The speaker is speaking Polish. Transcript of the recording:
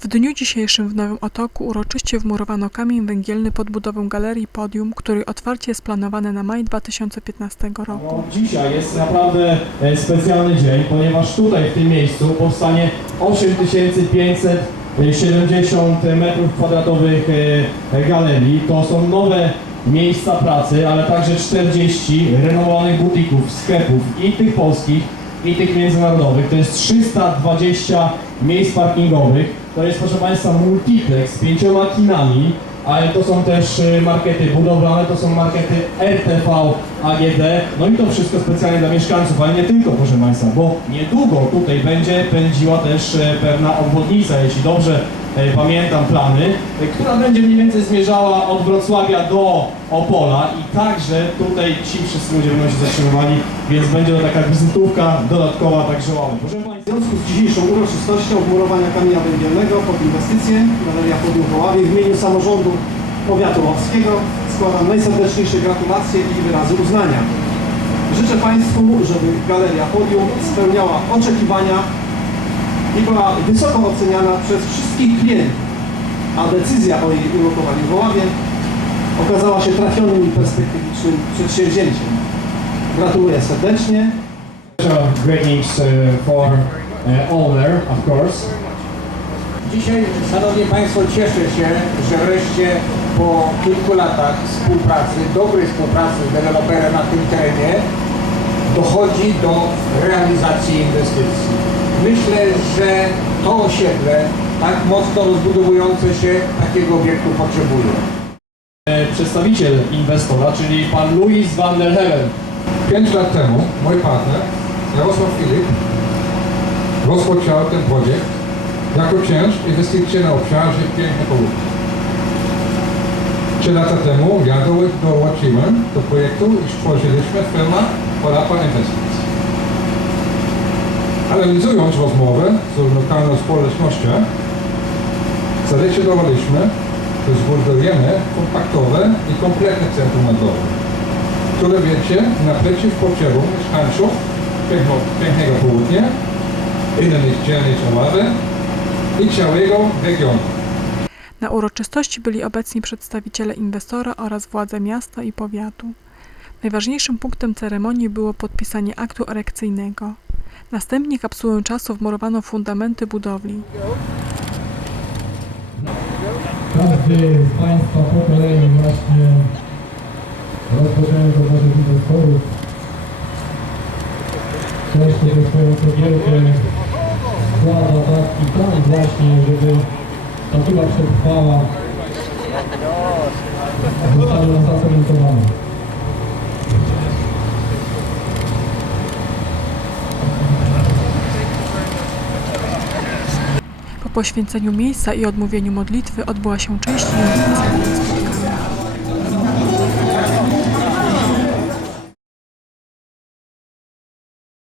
W dniu dzisiejszym w Nowym Otoku uroczyście wmurowano kamień węgielny pod budowę Galerii Podium, której otwarcie jest planowane na maj 2015 roku. No, dzisiaj jest naprawdę e, specjalny dzień, ponieważ tutaj w tym miejscu powstanie 8570 metrów kwadratowych e, galerii. To są nowe miejsca pracy, ale także 40 renomowanych butików, sklepów i tych polskich, i tych międzynarodowych. To jest 320 miejsc parkingowych. To jest, proszę Państwa, multiplex z pięcioma kinami, ale to są też e, markety budowlane, to są markety RTV, AGD, no i to wszystko specjalnie dla mieszkańców, ale nie tylko, proszę Państwa, bo niedługo tutaj będzie pędziła też e, pewna obwodnica, jeśli dobrze pamiętam plany, e, która będzie mniej więcej zmierzała od Wrocławia do Opola i także tutaj ci wszyscy ludzie będą się zatrzymywali, więc będzie to taka wizytówka dodatkowa, także mamy. Proszę Państwa, W związku z dzisiejszą uroczystością wmurowania kamienia węgielnego pod inwestycje Galeria Podium w Oławie w imieniu samorządu powiatu ławskiego składam najserdeczniejsze gratulacje i wyrazy uznania. Życzę Państwu, żeby Galeria Podium spełniała oczekiwania i była wysoko oceniana przez wszystkich klientów, a decyzja o jej ulokowaniu w Oławie okazała się trafionym i perspektywicznym przedsięwzięciem. Gratuluję serdecznie. great news uh, for uh, owner, of course. Dzisiaj, Szanowni Państwo, cieszę się, że wreszcie po kilku latach współpracy, dobrej współpracy z deweloperem na tym terenie dochodzi do realizacji inwestycji. Myślę, że to osiedle, tak mocno rozbudowujące się, takiego obiektu potrzebuje. Przedstawiciel inwestora, czyli pan Louis van der Heven. Pięć lat temu mój partner Jarosław Filip rozpoczął ten projekt jako część inwestycji na obszarze Piękne Południe. Trzy lata temu ja do- dołączyłem do projektu i stworzyliśmy firmę Polapa Inwestycji. Analizując rozmowę z lokalną społecznością, zadecydowaliśmy, że zbudujemy kompaktowe i kompletne centrum handlowe które wiecie, naprzeciw potrzebom mieszkańców pięknego południa, innych dzielnic Oławy i całego regionu. Na uroczystości byli obecni przedstawiciele inwestora oraz władze miasta i powiatu. Najważniejszym punktem ceremonii było podpisanie aktu erekcyjnego. Następnie kapsułą czasu wmurowano fundamenty budowli. Każdy z Państwa po kolei właśnie rozpoczęły do naszych inwestorów wreszcie te swoją cegiełkę wkłada taki plan właśnie, żeby ta tuba przetrwała została nam zacementowana. Po poświęceniu miejsca i odmówieniu modlitwy odbyła się część języka.